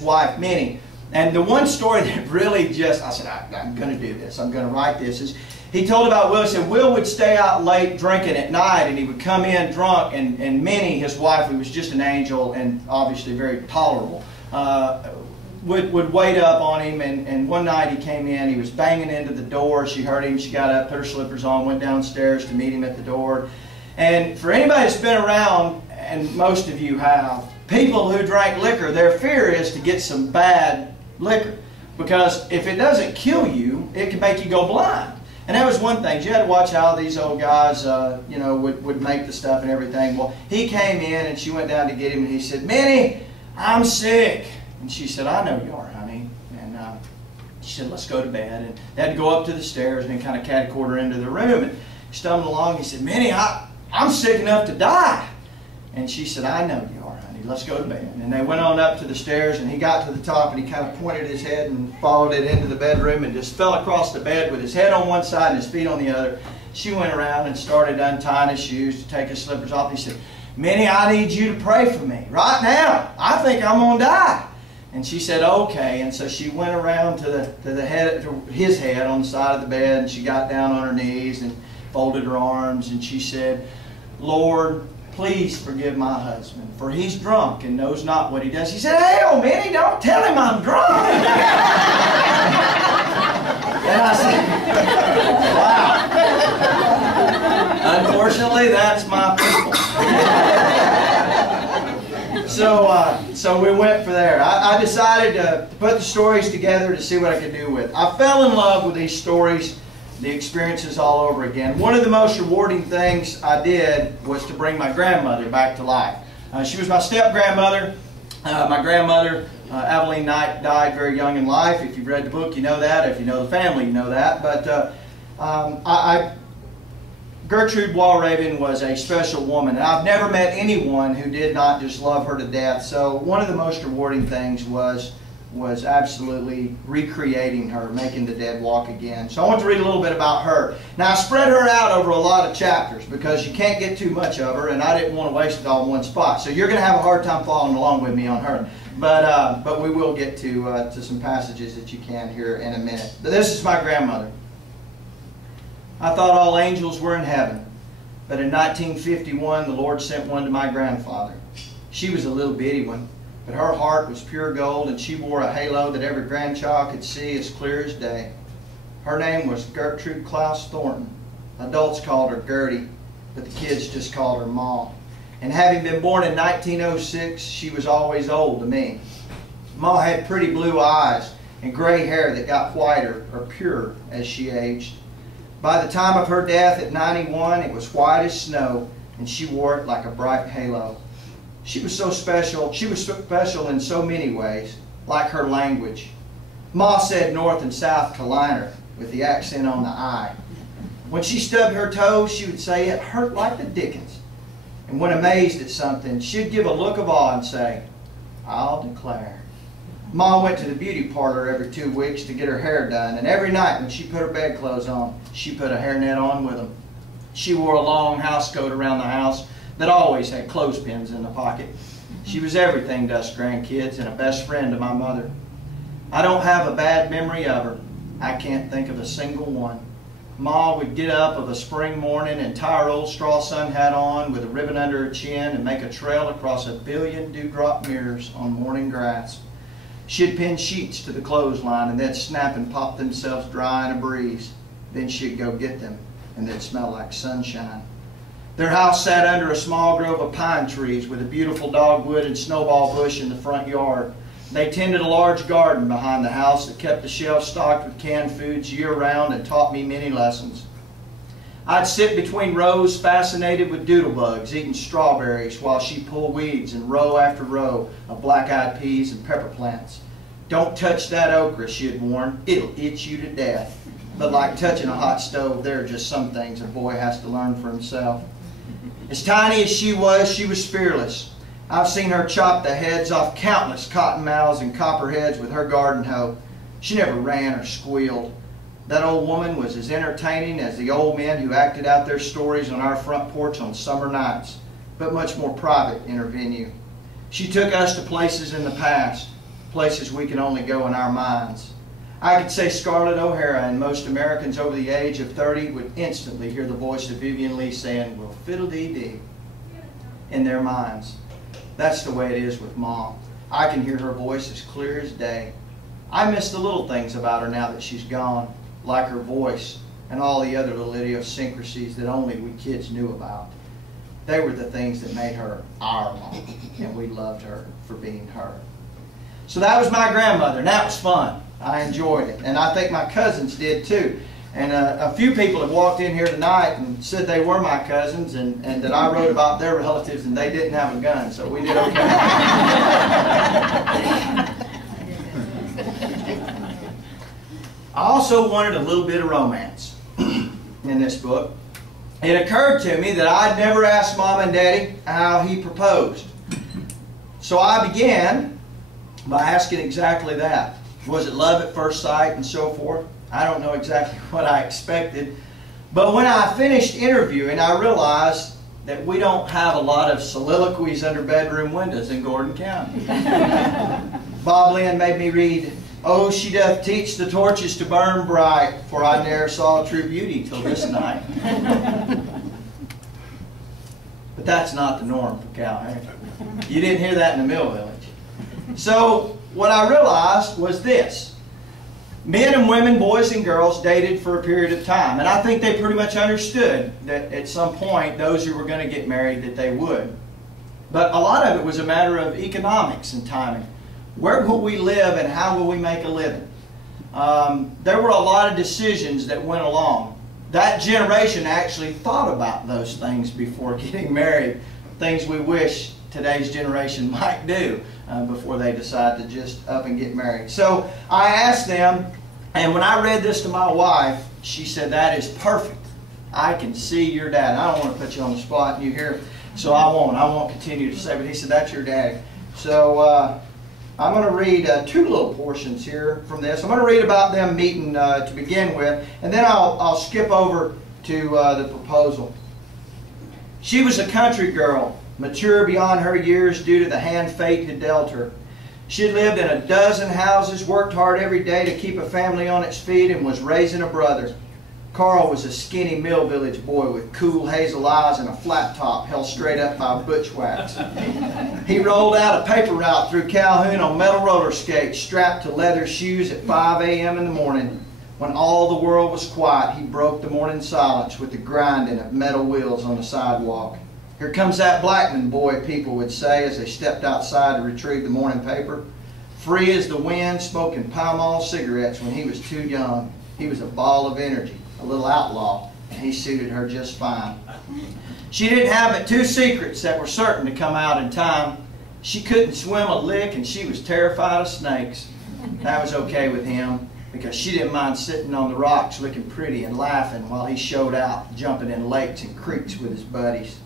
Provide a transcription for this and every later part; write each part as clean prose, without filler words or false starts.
wife, Minnie. And the one story that really just, I said, I'm going to do this. I'm going to write this. Is he told about Will. He said Will would stay out late drinking at night, and he would come in drunk, and Minnie, his wife, who was just an angel and obviously very tolerable, would wait up on him. And one night he came in, he was banging into the door. She heard him. She got up, put her slippers on, went downstairs to meet him at the door. And for anybody that's been around, and most of you have, people who drank liquor, their fear is to get some bad liquor, because if it doesn't kill you, it can make you go blind. And that was one thing. You had to watch how these old guys, would make the stuff and everything. Well, he came in and she went down to get him, and he said, "Minnie, I'm sick." And she said, "I know you are, honey." And she said, "Let's go to bed." And they had to go up to the stairs and then kind of catty-corner her into the room. And he stumbled along. He said, "Minnie, I'm sick enough to die." And she said, "I know you are, honey. Let's go to bed." And they went on up to the stairs, and he got to the top, and he kind of pointed his head and followed it into the bedroom and just fell across the bed with his head on one side and his feet on the other. She went around and started untying his shoes to take his slippers off. He said, "Minnie, I need you to pray for me right now. I think I'm going to die." And she said, "Okay." And so she went around to his head on the side of the bed, and she got down on her knees and folded her arms, and she said, "Lord, please forgive my husband, for he's drunk and knows not what he does." He said, "Hell, Minnie, don't tell him I'm drunk." And I said, "Wow. Unfortunately, that's my people." So we went for there. I decided to put the stories together to see what I could do with. I fell in love with these stories, the experiences all over again. One of the most rewarding things I did was to bring my grandmother back to life. She was my step-grandmother. My grandmother, Aveline Knight, died very young in life. If you've read the book, you know that. If you know the family, you know that. But Gertrude Walraven was a special woman, and I've never met anyone who did not just love her to death. So one of the most rewarding things was absolutely recreating her, making the dead walk again. So I want to read a little bit about her. Now, I spread her out over a lot of chapters because you can't get too much of her, and I didn't want to waste it all in one spot. So you're going to have a hard time following along with me on her. But we will get to some passages that you can here in a minute. But this is my grandmother. "I thought all angels were in heaven, but in 1951 the Lord sent one to my grandfather. She was a little bitty one, but her heart was pure gold, and she wore a halo that every grandchild could see as clear as day. Her name was Gertrude Klaus Thornton. Adults called her Gertie, but the kids just called her Ma. And having been born in 1906, she was always old to me. Ma had pretty blue eyes and gray hair that got whiter or pure as she aged. By the time of her death at 91, it was white as snow, and she wore it like a bright halo. She was so special. She was special in so many ways, like her language. Ma said North and South Carolina with the accent on the I. When she stubbed her toes, she would say it hurt like the dickens. And when amazed at something, she'd give a look of awe and say, "I'll declare." Ma went to the beauty parlor every 2 weeks to get her hair done, and every night when she put her bedclothes on, she put a hairnet on with them. She wore a long house coat around the house that always had clothespins in the pocket. She was everything to us grandkids and a best friend to my mother. I don't have a bad memory of her. I can't think of a single one. Ma would get up of a spring morning and tie her old straw sun hat on with a ribbon under her chin and make a trail across a billion dewdrop mirrors on morning grass. She'd pin sheets to the clothesline and they'd snap and pop themselves dry in a breeze. Then she'd go get them and they'd smell like sunshine. Their house sat under a small grove of pine trees with a beautiful dogwood and snowball bush in the front yard. They tended a large garden behind the house that kept the shelves stocked with canned foods year-round and taught me many lessons. I'd sit between rows fascinated with doodlebugs, eating strawberries while she pulled weeds in row after row of black-eyed peas and pepper plants. "Don't touch that okra," she had warned. "It'll itch you to death." But like touching a hot stove, there are just some things a boy has to learn for himself. As tiny as she was fearless. I've seen her chop the heads off countless cottonmouths and copperheads with her garden hoe. She never ran or squealed. That old woman was as entertaining as the old men who acted out their stories on our front porch on summer nights, but much more private in her venue. She took us to places in the past, places we can only go in our minds. I could say Scarlett O'Hara, and most Americans over the age of 30 would instantly hear the voice of Vivian Lee saying, "Well, fiddle-dee-dee," in their minds. That's the way it is with Mom. I can hear her voice as clear as day. I miss the little things about her now that she's gone, like her voice and all the other little idiosyncrasies that only we kids knew about. They were the things that made her our mom, and we loved her for being her. So that was my grandmother, and that was fun. I enjoyed it, and I think my cousins did too. And a few people have walked in here tonight and said they were my cousins, and that I wrote about their relatives and they didn't have a gun, so we did okay. I also wanted a little bit of romance in this book. It occurred to me that I'd never asked Mom and Daddy how he proposed. So I began by asking exactly that. Was it love at first sight and so forth? I don't know exactly what I expected. But when I finished interviewing, I realized that we don't have a lot of soliloquies under bedroom windows in Gordon County. Bob Lynn made me read, "Oh, she doth teach the torches to burn bright, for I ne'er saw true beauty till this night." But that's not the norm for Calhoun. You didn't hear that in the Mill Village. So what I realized was this. Men and women, boys and girls, dated for a period of time. And I think they pretty much understood that at some point, those who were going to get married, that they would. But a lot of it was a matter of economics and timing. Where will we live and how will we make a living? There were a lot of decisions that went along. That generation actually thought about those things before getting married. Things we wish today's generation might do before they decide to just up and get married. So I asked them, and when I read this to my wife, she said, "That is perfect. I can see your dad." I don't want to put you on the spot, you hear, so I won't continue to say, but he said, "That's your daddy." So I'm going to read two little portions here from this. I'm going to read about them meeting to begin with, and then I'll skip over to the proposal. She was a country girl, mature beyond her years due to the hand fate had dealt her. She had lived in a dozen houses, worked hard every day to keep a family on its feet, and was raising a brother. Carl was a skinny Mill Village boy with cool hazel eyes and a flat top held straight up by bushwhacks. He rolled out a paper route through Calhoun on metal roller skates strapped to leather shoes at 5 a.m. in the morning. When all the world was quiet, he broke the morning silence with the grinding of metal wheels on the sidewalk. "Here comes that Blackmon boy," people would say as they stepped outside to retrieve the morning paper. Free as the wind, smoking Pall Mall cigarettes when he was too young. He was a ball of energy, a little outlaw, and he suited her just fine. She didn't have but two secrets that were certain to come out in time. She couldn't swim a lick, and she was terrified of snakes. That was okay with him, because she didn't mind sitting on the rocks looking pretty and laughing while he showed out, jumping in lakes and creeks with his buddies.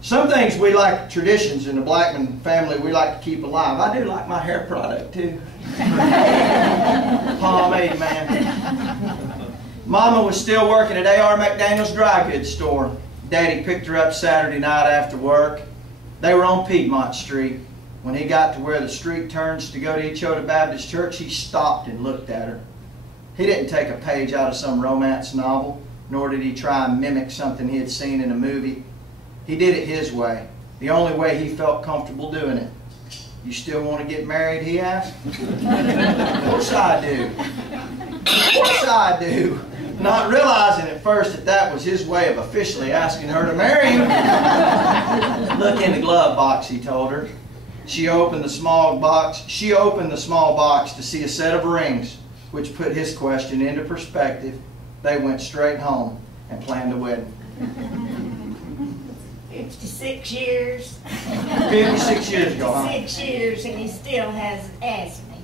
Some things we like, traditions in the Blackmon family, we like to keep alive. I do like my hair product too. Pomade, man. Mama was still working at A.R. McDaniel's dry goods store. Daddy picked her up Saturday night after work. They were on Piedmont Street. When he got to where the street turns to go to Echoda Baptist Church, he stopped and looked at her. He didn't take a page out of some romance novel, nor did he try and mimic something he had seen in a movie. He did it his way, the only way he felt comfortable doing it. "You still want to get married?" he asked. "Of course I do. Of course I do." Not realizing at first that that was his way of officially asking her to marry him. "Look in the glove box," he told her. She opened the small box to see a set of rings, which put his question into perspective. They went straight home and planned the wedding. 56 years. 56 years ago, huh? 56 years, and he still hasn't asked me.